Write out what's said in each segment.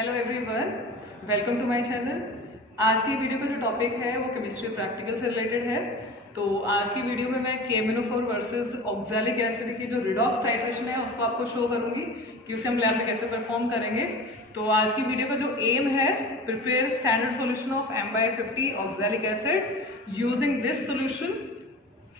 Hello everyone, welcome to my channel. आज की video का जो टॉपिक है वो केमिस्ट्री प्रैक्टिकल से रिलेटेड है। तो आज की वीडियो में मैं KMnO4 वर्सेस ऑक्सैलिक एसिड की जो रिडॉक्स टाइट्रेशन है उसको आपको शो करूंगी कि उसे हम लैब में कैसे परफॉर्म करेंगे। तो आज की वीडियो का जो एम है, prepare standard solution of M/50 oxalic acid using this solution,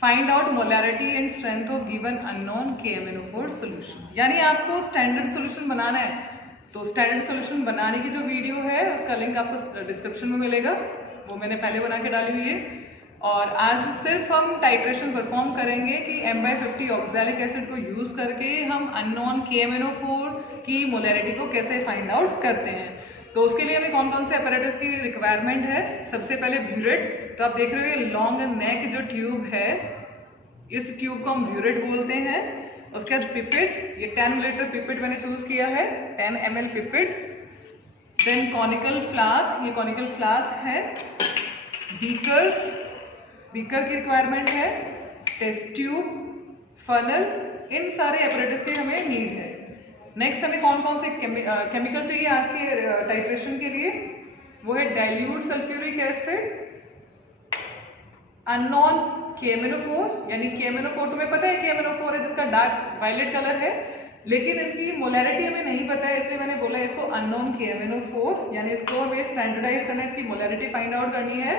find out molarity and strength of given unknown KMnO4 solution. यानी आपको स्टैंडर्ड सोल्यूशन बनाना है। तो स्टैंडर्ड सोल्यूशन बनाने की जो वीडियो है उसका लिंक आपको डिस्क्रिप्शन में मिलेगा, वो मैंने पहले बना के डाली हुई है। और आज सिर्फ हम टाइट्रेशन परफॉर्म करेंगे कि M/50 ऑक्सैलिक एसिड को यूज करके हम अननोन KMnO4 की मोलैरिटी को कैसे फाइंड आउट करते हैं। तो उसके लिए हमें कौन कौन से अपैरेटस की रिक्वायरमेंट है। सबसे पहले ब्यूरेट। तो आप देख रहे हो ये लॉन्ग नेक जो ट्यूब है, इस ट्यूब को हम ब्यूरेट बोलते हैं। उसके बाद पिपेट, ये 10 मिलीलीटर पिपेट मैंने चूज किया है, 10 ml pipette. Then conical flask, ये कॉनिकल फ्लास्क है। बीकर्स, बीकर की रिक्वायरमेंट है। टेस्ट ट्यूब, फनल, इन सारे एपरेटस की हमें नीड है। नेक्स्ट हमें कौन कौन से केमिकल चाहिए आज के टाइट्रेशन के लिए, वो है dilute sulphuric acid, unknown KMnO4। यानी KMnO4 तुम्हें पता है KMnO4 है जिसका डार्क वायलेट कलर है, लेकिन इसकी मोलैरिटी हमें नहीं पता है, इसलिए मैंने बोला इसको अननोन KMnO4। यानी इसको हमें स्टैंडर्डाइज करना है, इसकी मोलैरिटी फाइंड आउट करनी है।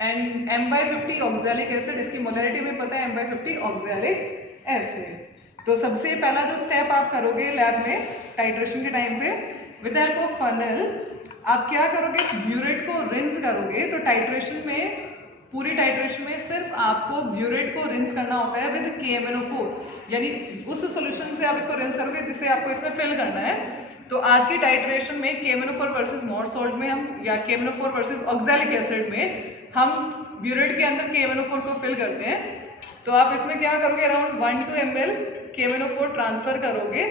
एंड M/50 ऑक्सैलिक एसिड, इसकी मोलैरिटी हमें पता है M/50 ऑक्सैलिक एसिड। तो सबसे पहला जो स्टेप आप करोगे लैब में टाइट्रेशन के टाइम पे, विद हेल्प ऑफ फनल आप क्या करोगे, इस ब्यूरेट को रिंस करोगे। तो टाइट्रेशन में, पूरी टाइट्रेशन में सिर्फ आपको ब्यूरेट को रिंस करना होता है विद KMnO4। यानी उस सॉल्यूशन से आप इसको रिंस करोगे जिसे आपको इसमें फिल करना है। तो आज की टाइट्रेशन में KMnO4 वर्सेस मोर सॉल्ट में हम, या KMnO4 वर्सेस ऑक्सैलिक एसिड में हम ब्यूरेट के अंदर KMnO4 को फिल करते हैं। तो आप इसमें क्या करोगे, अराउंड 1-2 ml KMnO4 ट्रांसफर करोगे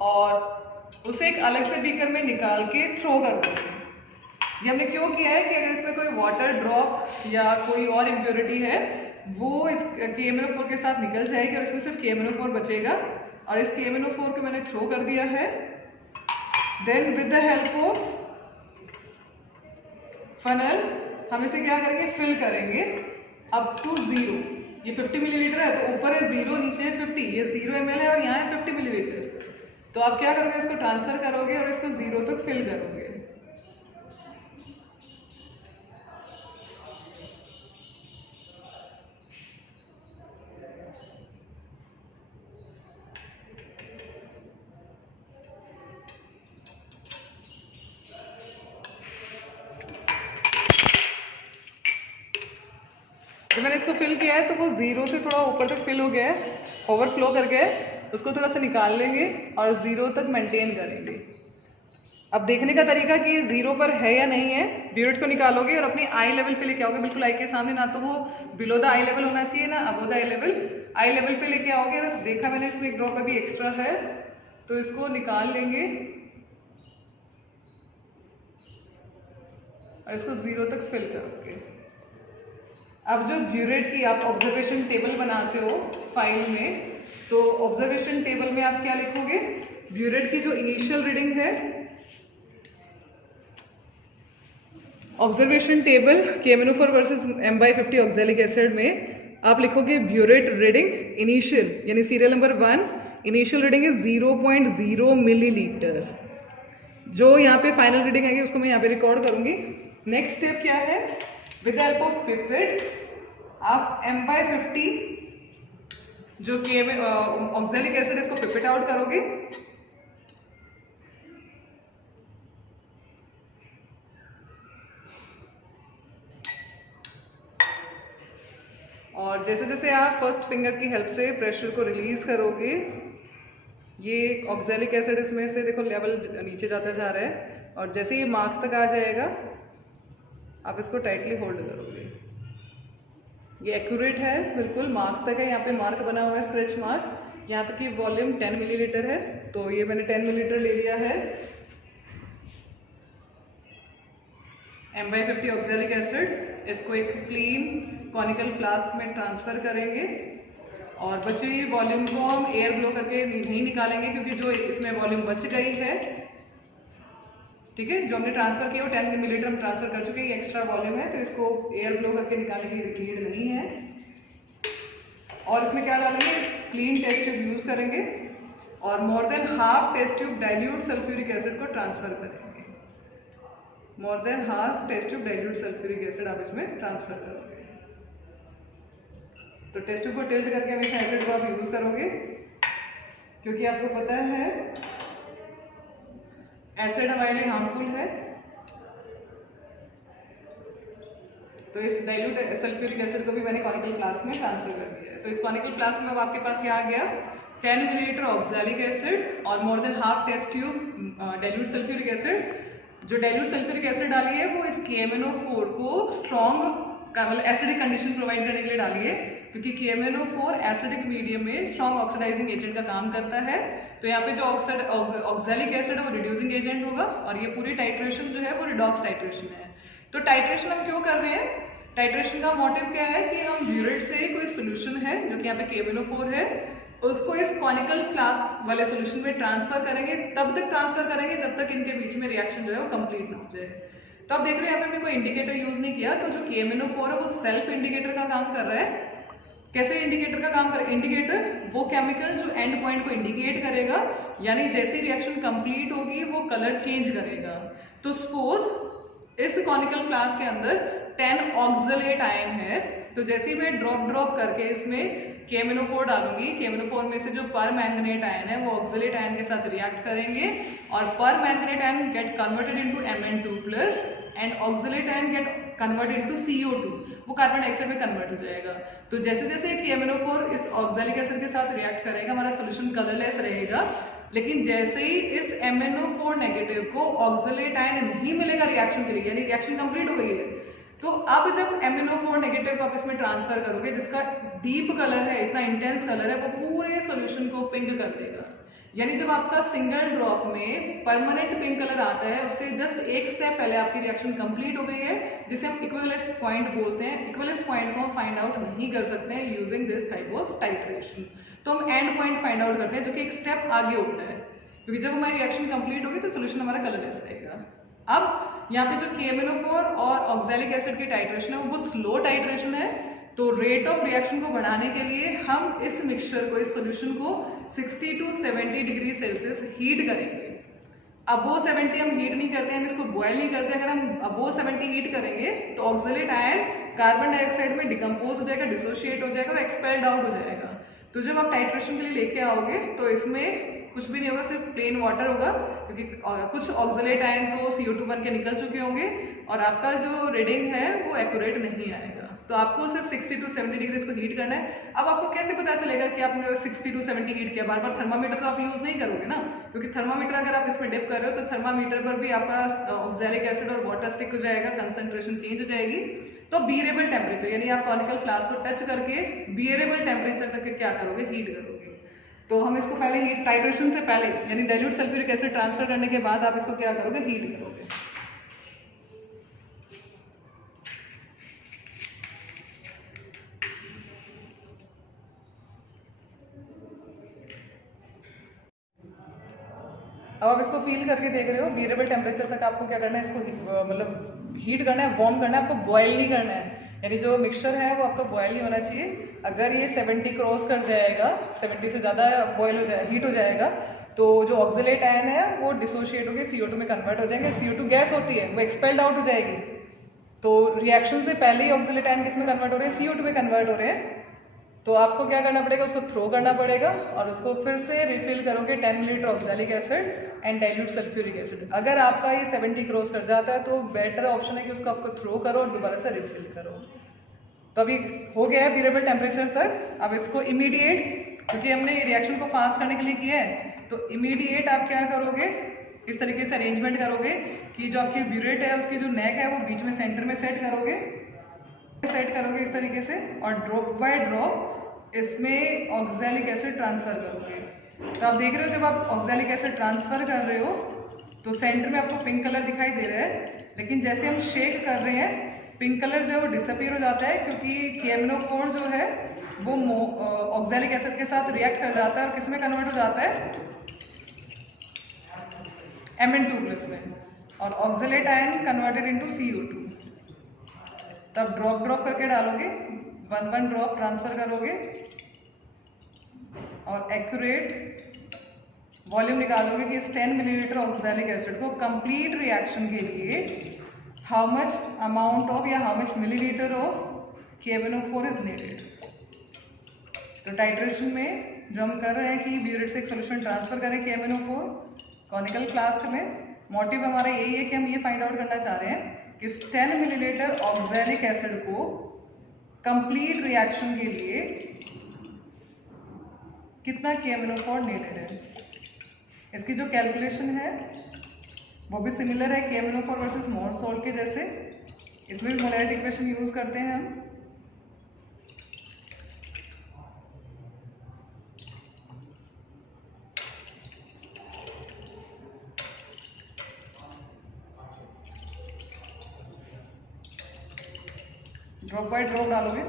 और उसे एक अलग से बीकर में निकाल के थ्रो कर दोगे। ये हमने क्यों किया है कि अगर इसमें कोई वाटर ड्रॉप या कोई और इम्प्योरिटी है वो इस KMnO4 के साथ निकल जाएगी और इसमें सिर्फ KMnO4 बचेगा। और इस KMnO4 को मैंने थ्रो कर दिया है। Then with the help of funnel हम इसे क्या करेंगे, फिल करेंगे अप टू 0। ये 50 मिलीलीटर है, तो ऊपर है 0, नीचे है 50। ये 0 ml है और यहाँ है 50 मिलीलीटर। तो आप क्या करोगे, इसको ट्रांसफर करोगे और इसको 0 तक फिल करोगे। जब मैंने इसको फिल किया है तो वो 0 से थोड़ा ऊपर तक फिल हो गया है, ओवरफ्लो कर गया है। उसको थोड़ा सा निकाल लेंगे और 0 तक मेंटेन करेंगे। अब देखने का तरीका कि ये 0 पर है या नहीं है, ब्यूरेट को निकालोगे और अपनी आई लेवल पे लेके आओगे, बिल्कुल आई के सामने, ना तो वो बिलो द आई लेवल होना चाहिए ना above the I level. I level पे लेके आओगे। देखा मैंने इसमें एक ड्रॉप अभी एक्स्ट्रा है, तो इसको निकाल लेंगे और इसको 0 तक फिल करोगे। अब जो ब्यूरेट की आप ऑब्जर्वेशन टेबल बनाते हो फाइल में, तो ऑब्जर्वेशन टेबल में आप क्या लिखोगे, ब्यूरेट की जो इनिशियल रीडिंग है, observation table KMnO4 versus M/50 oxalic acid में आप लिखोगे ब्यूरेट रीडिंग इनिशियल, यानी सीरियल नंबर 1, इनिशियल रीडिंग है 0.0 मिलीलीटर। जो यहाँ पे फाइनल रीडिंग आएगी उसको मैं यहाँ पे रिकॉर्ड करूंगी। नेक्स्ट स्टेप क्या है, विद हेल्प ऑफ पिपेट आप M/50 जो ऑक्सैलिक एसिड इसको पिपेट आउट करोगे। और जैसे जैसे आप फर्स्ट फिंगर की हेल्प से प्रेशर को रिलीज करोगे, ये ऑक्सैलिक एसिड इसमें से देखो लेवल नीचे जाता जा रहा है, और जैसे ये मार्क तक आ जाएगा आप इसको टाइटली होल्ड करोगे। ये एक्यूरेट है, बिल्कुल मार्क तक है। यहाँ पे मार्क बना हुआ है, स्क्रैच मार्क। यहाँ तक की वॉल्यूम 10 मिलीलीटर है, तो ये मैंने 10 मिलीलीटर ले लिया है M/50 ऑक्सैलिक एसिड। इसको एक क्लीन कॉनिकल फ्लास्क में ट्रांसफर करेंगे और बची हुई वॉल्यूम को हम एयर ब्लो करके नहीं निकालेंगे, क्योंकि जो इसमें वॉल्यूम बच गई है ठीक है। जो हमने ट्रांसफर किया वो 10 मिलीलीटर हम ट्रांसफर कर चुके हैं, ये एक्स्ट्रा वॉल्यूम है तो इसको एयर ब्लो करके निकालने की नीड नहीं है। और इसमें क्या डालेंगे, क्लीन टेस्ट ट्यूब यूज करेंगे और more than half test tube dilute sulphuric acid को ट्रांसफर करेंगे। More than half test tube dilute sulphuric acid आप इसमें ट्रांसफर करोगे। तो टेस्ट ट्यूब को टिल्ट करके हमेशा एसिड को आप यूज करोगे, क्योंकि आपको पता है एसिड हमारे लिए हार्मफुल है। तो इस डाइल्यूट सल्फ्यूरिक एसिड को भी मैंने कॉनिकल फ्लास्क में ट्रांसफर कर दिया है। तो इस कॉनिकल फ्लास्क में अब आपके पास क्या आ गया, 10 मिलीलीटर ऑक्सैलिक एसिड और more than half test tube dilute sulphuric acid. जो डाइल्यूट सल्फ्यूरिक एसिड डाली है वो इस KMnO4 को स्ट्रॉन्ग मतलब एसिडिक कंडीशन प्रोवाइड करने के लिए डाली है, क्योंकि KMnO4 एसिडिक मीडियम में स्ट्रॉन्ग ऑक्सीडाइजिंग एजेंट का काम करता है। तो यहाँ पे जो ऑक्सैलिक एसिड है वो रिड्यूसिंग एजेंट होगा और ये पूरी टाइट्रेशन जो है वो रिडॉक्स टाइट्रेशन है। तो टाइट्रेशन हम क्यों कर रहे हैं, टाइट्रेशन का मोटिव क्या है कि हम ब्यूरेट से कोई सोल्यूशन है जो कि यहाँ पे KMnO4 है उसको इस कॉनिकल फ्लास्क वाले सोल्यूशन में ट्रांसफर करेंगे। तब तक ट्रांसफर करेंगे जब तक इनके बीच में रिएक्शन जो है वो कंप्लीट ना हो जाए। तो आप देख रहे हैं यहाँ पे मैं कोई इंडिकेटर यूज नहीं किया, तो जो KMnO4 है वो सेल्फ इंडिकेटर का काम कर रहा है। कैसे इंडिकेटर का काम करेगा, इंडिकेटर वो केमिकल जो एंड पॉइंट को इंडिकेट करेगा, यानी जैसे रिएक्शन कंप्लीट होगी वो कलर चेंज करेगा। तो सपोज इस कॉनिकल फ्लास्क के अंदर 10 ऑक्सलेट आयन है, तो जैसे ही मैं ड्रॉप करके इसमें KMnO4 डालूंगी, KMnO4 में से जो पर मैंगनेट आयन है वो ऑक्सलेट आयन के साथ रिएक्ट करेंगे और पर manganate ion get converted into Mn2+ and oxalate ion get converted into CO2, वो कार्बन डाइऑक्साइड में कन्वर्ट हो जाएगा। तो जैसे जैसे KMnO4 इस ऑक्सैलिक एसिड के साथ रिएक्ट करेगा हमारा सोल्यूशन कलरलेस रहेगा, लेकिन जैसे ही इस MnO4 नेगेटिव को ऑक्सलेट आयन नहीं मिलेगा रिएक्शन के लिए, यानी रिएक्शन कंप्लीट हो गई है, तो अब जब MnO4 नेगेटिव को आप इसमें ट्रांसफर करोगे जिसका डीप कलर है, इतना इंटेंस कलर है, वो पूरे सॉल्यूशन को पिंक कर देगा। यानी जब आपका सिंगल ड्रॉप में परमानेंट पिंक कलर आता है उससे जस्ट एक स्टेप पहले आपकी रिएक्शन कंप्लीट हो गई है, जिसे हम इक्विवेलेंस पॉइंट बोलते हैं। इक्विवेलेंस पॉइंट को हम फाइंड आउट नहीं कर सकते हैं using this type of titration, तो हम एंड पॉइंट फाइंड आउट करते हैं जो कि एक स्टेप आगे होता है, क्योंकि जब हमारी रिएक्शन कंप्लीट होगी तो सोल्यूशन हमारा कलरलेस रहेगा। अब यहाँ पे जो KMnO4 और ऑक्सैलिक एसिड की टाइट्रेशन है वो बहुत स्लो टाइट्रेशन है, तो रेट ऑफ रिएक्शन को बढ़ाने के लिए हम इस मिक्सचर को, इस सॉल्यूशन को 60 to 70 डिग्री सेल्सियस हीट करेंगे। अबो 70 हम हीट नहीं करते हैं, हम इसको बॉयल नहीं करते। अगर हम अबो 70 हीट करेंगे तो ऑक्सलेट आयन कार्बन डाइऑक्साइड में डिकम्पोज हो जाएगा, डिसोशिएट हो जाएगा और एक्सपेल्ड आउट हो जाएगा। तो जब आप टाइट्रेशन के लिए लेके आओगे तो इसमें कुछ भी नहीं होगा, सिर्फ प्लेन वाटर होगा, क्योंकि कुछ ऑक्सलेट आयन तो CO2 बन के निकल चुके होंगे और आपका जो रीडिंग है वो एक्यूरेट नहीं आएगा। तो आपको सिर्फ 60 to 70 डिग्री इसको हीट करना है। अब आपको कैसे पता चलेगा कि आपने 60 to 70 हीट किया? बार बार थर्मामीटर तो आप यूज नहीं करोगे ना, क्योंकि थर्मामीटर अगर आप इसमें डिप कर रहे हो तो थर्मामीटर पर भी आपका ऑक्सैलिक एसिड और वाटर स्टिक हो जाएगा, कंसंट्रेशन चेंज हो जाएगी। तो बियरेबल टेम्परेचर, यानी आप कॉनिकल फ्लास्क को टच करके बियरेबल टेम्परेचर तक क्या करोगे, हीट करोगे। तो हम इसको पहले हीट, टाइट्रेशन से पहले यानी डाइल्यूट सल्फ्यूरिक एसिड ट्रांसफर करने के बाद आप इसको क्या करोगे, हीट करोगे। अब आप इसको फील करके देख रहे हो, बियरेबल टेम्परेचर तक आपको क्या करना है, इसको मतलब हीट करना है, वार्म करना है, आपको बॉयल नहीं करना है। यानी जो मिक्सचर है वो आपका बॉयल नहीं होना चाहिए। अगर ये 70 क्रॉस कर जाएगा, 70 से ज़्यादा बॉयल हो जाए, हीट हो जाएगा, तो जो ऑक्सलेट आयन है वो डिसोशिएट होकर CO2 में कन्वर्ट हो जाएंगे। CO2 गैस होती है, वो एक्सपेल्ड आउट हो जाएगी। तो रिएक्शन से पहले ही ऑक्सलेट आयन किस में कन्वर्ट हो रहे हैं, CO2 में कन्वर्ट हो रहे हैं। तो आपको क्या करना पड़ेगा, उसको थ्रो करना पड़ेगा और उसको फिर से रिफिल करोगे 10 millilitre oxalic acid and dilute sulphuric acid. अगर आपका ये 70 क्रॉस कर जाता है तो बेटर ऑप्शन है कि उसको आपको थ्रो करो और दोबारा से रिफिल करो। तो अभी हो गया है बियरेबल टेम्परेचर तक। अब इसको इमीडिएट, क्योंकि हमने ये रिएक्शन को फास्ट करने के लिए किया है, तो इमीडिएट आप क्या करोगे, इस तरीके से अरेंजमेंट करोगे कि जो आपकी ब्यूरेट है उसकी जो नेक है वो बीच में सेंटर में सेट करोगे इस तरीके से, और ड्रॉप बाय ड्रॉप इसमें ऑक्सैलिक एसिड ट्रांसफर करोगे। तो आप देख रहे हो जब आप ऑक्सैलिक एसिड ट्रांसफर कर रहे हो तो सेंटर में आपको पिंक कलर दिखाई दे रहा है, लेकिन जैसे हम शेक कर रहे हैं पिंक कलर जो है वो डिसअपीयर हो जाता है, क्योंकि KMnO4 जो है वो ऑक्सैलिक एसिड के साथ रिएक्ट कर जाता है और किस में कन्वर्ट हो जाता है, Mn2+ में। और oxalate ion converted into CO2। तब ड्रॉप करके डालोगे, 1 ड्रॉप ट्रांसफर करोगे और एक्यूरेट वॉल्यूम निकालोगे कि इस 10 मिलीलीटर ऑक्सैलिक एसिड को कंप्लीट रिएक्शन के लिए हाउ मच अमाउंट ऑफ या how much millilitre of KMnO4 is needed. तो टाइट्रेशन में जो हम कर रहे हैं कि ब्यूरेट से एक सोल्यूशन ट्रांसफर करें KMnO4 कॉनिकल फ्लास्क में, मोटिव हमारा यही है कि हम ये फाइंड आउट करना चाह रहे हैं कि इस 10 मिलीलीटर ऑक्सैलिक एसिड को कंप्लीट रिएक्शन के लिए कितना KMnO4 नीडेड है। इसकी जो कैलकुलेशन है वो भी सिमिलर है KMnO4 वर्सेस मोर सोल्ट के जैसे। इसमें भी मोलैरिटी इक्वेशन यूज करते हैं हम। ड्रॉप बाय ड्रॉप डालोगे,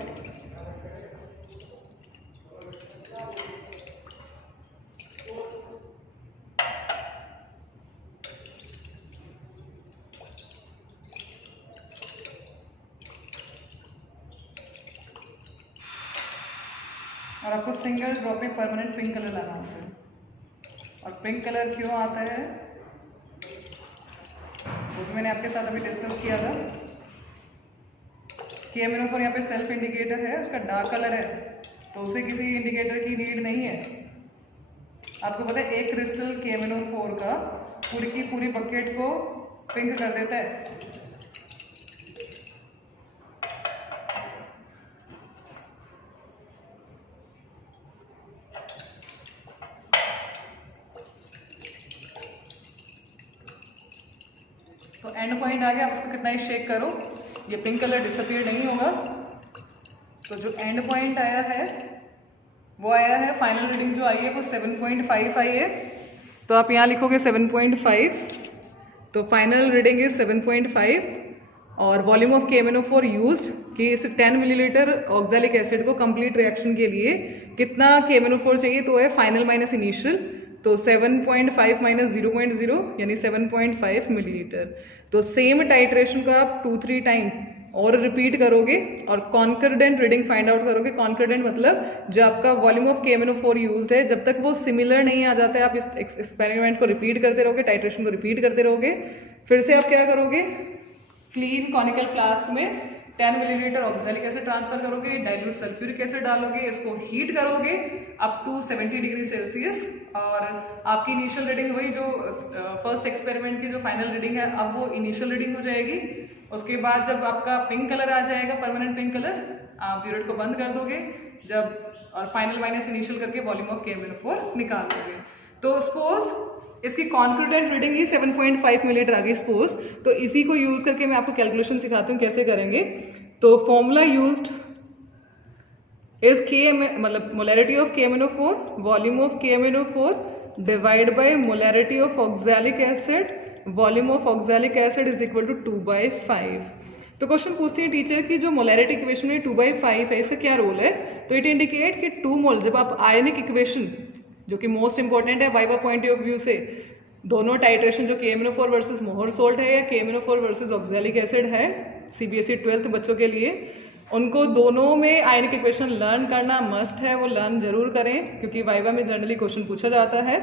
और आपको सिंगल ड्रॉप में परमानेंट पिंक कलर लाना होता है। और पिंक कलर क्यों आता है वो भी मैंने आपके साथ अभी डिस्कस किया था। KMnO4 यहाँ पे सेल्फ इंडिकेटर है, उसका डार्क कलर है, तो उसे किसी इंडिकेटर की नीड नहीं है। आपको पता है एक क्रिस्टल KMnO4 का पूरी की पूरी बकेट को पिंक कर देता है। तो एंड पॉइंट आ गया, आप उसको कितना ही शेक करो ये पिंक कलर डिसअपीयर नहीं होगा। तो जो एंड पॉइंट आया है वो आया है, फाइनल रीडिंग जो आई है वो 7.5 आई है। तो आप यहाँ लिखोगे 7.5, तो फाइनल रीडिंग इज 7.5। और वॉल्यूम ऑफ KMnO4 यूज्ड कि इस 10 मिलीलीटर ऑक्सैलिक एसिड को कंप्लीट रिएक्शन के लिए कितना KMnO4 चाहिए, तो है फाइनल माइनस इनिशियल। तो 7.5 माइनस 0.0 यानी 7.5 मिलीलीटर। तो सेम टाइट्रेशन का आप 2-3 टाइम और रिपीट करोगे और कॉन्कर्डेंट रीडिंग फाइंड आउट करोगे। कॉन्कर्डेंट मतलब जो आपका वॉल्यूम ऑफ KMnO4 यूज्ड है, जब तक वो सिमिलर नहीं आ जाता है आप इस एक्सपेरिमेंट को रिपीट करते रहोगे, टाइट्रेशन को रिपीट करते रहोगे। फिर से आप क्या करोगे, क्लीन कॉनिकल फ्लास्क में 10 मिलीलीटर ऑक्सैलिक एसिड ट्रांसफर करोगे, डाइल्यूट सल्फ्यूरिक एसिड डालोगे, इसको हीट करोगे अप टू 70 डिग्री सेल्सियस। और आपकी इनिशियल रीडिंग वही जो फर्स्ट एक्सपेरिमेंट की जो फाइनल रीडिंग है, अब वो इनिशियल रीडिंग हो जाएगी। उसके बाद जब आपका पिंक कलर आ जाएगा, परमानेंट पिंक कलर, आप ब्यूरेट को बंद कर दोगे जब, और फाइनल माइनस इनिशियल करके वॉल्यूम ऑफ KMnO4 निकाल दोगे। तो सपोज इसकी कॉन्क्लूडेंट रीडिंग ही 7.5 मिलीलीटर आ गई सपोज, तो इसी को यूज करके मैं आपको कैलकुलेशन सिखाती हूँ कैसे करेंगे। तो फॉर्मूला यूज्ड इज मतलब molarity of KMnO4, volume of KMnO4 divide by molarity of oxalic acid, volume of oxalic acid is equal to 2/5। तो क्वेश्चन पूछते हैं टीचर की जो मोलैरिटी इक्वेशन में 2/5 है, इसका क्या रोल है। तो इट इंडिकेट कि 2 मोल, जब आप आयनिक इक्वेशन जो कि मोस्ट इंपॉर्टेंट है वाइवा पॉइंट ऑफ व्यू से, दोनों टाइट्रेशन जो KMnO4 वर्सेस मोहर सोल्ट है या KMnO4 वर्सेस ऑक्सैलिक एसिड है CBSE 12th बच्चों के लिए, उनको दोनों में आयनिक इक्वेशन लर्न करना मस्ट है। वो लर्न जरूर करें क्योंकि वाइवा में जनरली क्वेश्चन पूछा जाता है।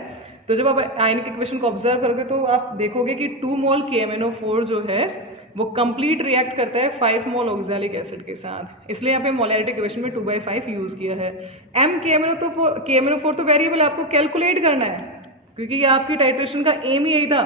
तो जब आप आयनिक इक्वेशन को ऑब्जर्व करोगे तो आप देखोगे कि 2 मोल KMnO4 जो है वो कंप्लीट रिएक्ट करता है 5 मोल ऑक्सैलिक एसिड के साथ, इसलिए यहाँ पे मोलैरिटी इक्वेशन में 2/5 यूज किया है। KMnO4 तो वेरिएबल आपको कैलकुलेट करना है, क्योंकि ये आपकी टाइट्रेशन का एम ही यही था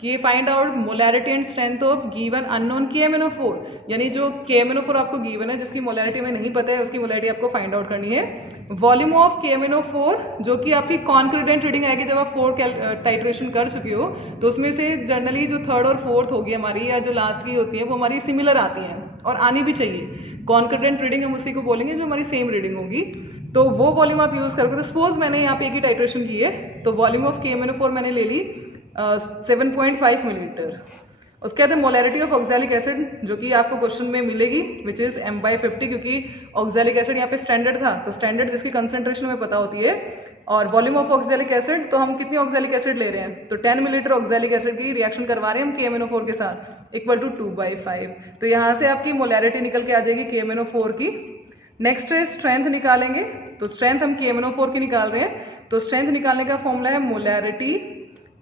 कि ये find out molarity and strength of given unknown KMnO4, यानी जो KMnO4 आपको गिवन है जिसकी मोलैरिटी में नहीं पता है उसकी मोलैरिटी आपको फाइंड आउट करनी है। वॉल्यूम ऑफ KMnO4 जो कि आपकी कॉन्क्रीडेंट रीडिंग आएगी जब आप 4 टाइट्रेशन कर चुके हो, तो उसमें से जनरली जो 3rd और 4th होगी हमारी या जो लास्ट की होती है वो हमारी सिमिलर आती हैं और आनी भी चाहिए। कॉन्क्रीडेंट रीडिंग हम उसी को बोलेंगे जो हमारी सेम रीडिंग होगी। तो वो वॉल्यूम आप यूज करोगे। तो सपोज मैंने यहाँ पे एक ही टाइट्रेशन की है, तो वॉल्यूम ऑफ KMnO4 मैंने ले ली 7.5 मिलीलीटर। उसके बाद मोलैरिटी ऑफ ऑक्सैलिक एसिड जो कि आपको क्वेश्चन में मिलेगी विच इज M/50, क्योंकि ऑक्सैलिक एसिड यहाँ पे स्टैंडर्ड था, तो स्टैंडर्ड जिसकी कंसंट्रेशन में पता होती है और वॉल्यूम ऑफ ऑक्जेलिक एसिड, तो हम कितनी ऑक्जेलिक एसिड ले रहे हैं, तो 10 मिलीलीटर ऑक्जेलिक एसिड की रिएक्शन करवा रहे हैं हम KMnO4 के साथ, इक्वल टू 2/5। तो यहाँ से आपकी मोलैरिटी निकल के आ जाएगी KMnO4 की। नेक्स्ट है स्ट्रेंथ निकालेंगे, तो स्ट्रेंथ हम KMnO4 की निकाल रहे हैं, तो स्ट्रेंथ निकालने का फॉर्मूला है मोलैरिटी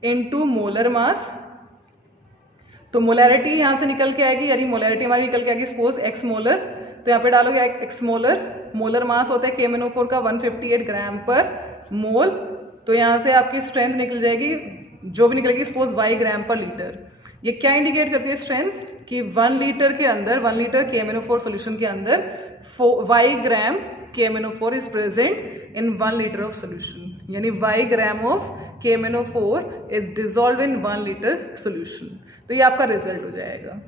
इनटू मोलर मास। तो मोलैरिटी यहाँ से निकल के आएगी, यानी मोलैरिटी हमारी निकल के आएगी सपोज x मोलर, तो यहाँ पे डालोगे x मोलर, मोलर मास होता है KMnO4 का 158 ग्राम पर मोल, तो यहाँ से आपकी स्ट्रेंथ निकल जाएगी, जो भी निकलेगी सपोज y ग्राम पर लीटर। ये क्या इंडिकेट करती है स्ट्रेंथ, कि 1 लीटर के अंदर, 1 लीटर KMnO4 सोल्यूशन के अंदर y gram KMnO4 is present in 1 litre of solution, यानी y gram of KMnO4 is dissolve in 1 litre solution. तो ये आपका रिजल्ट हो जाएगा।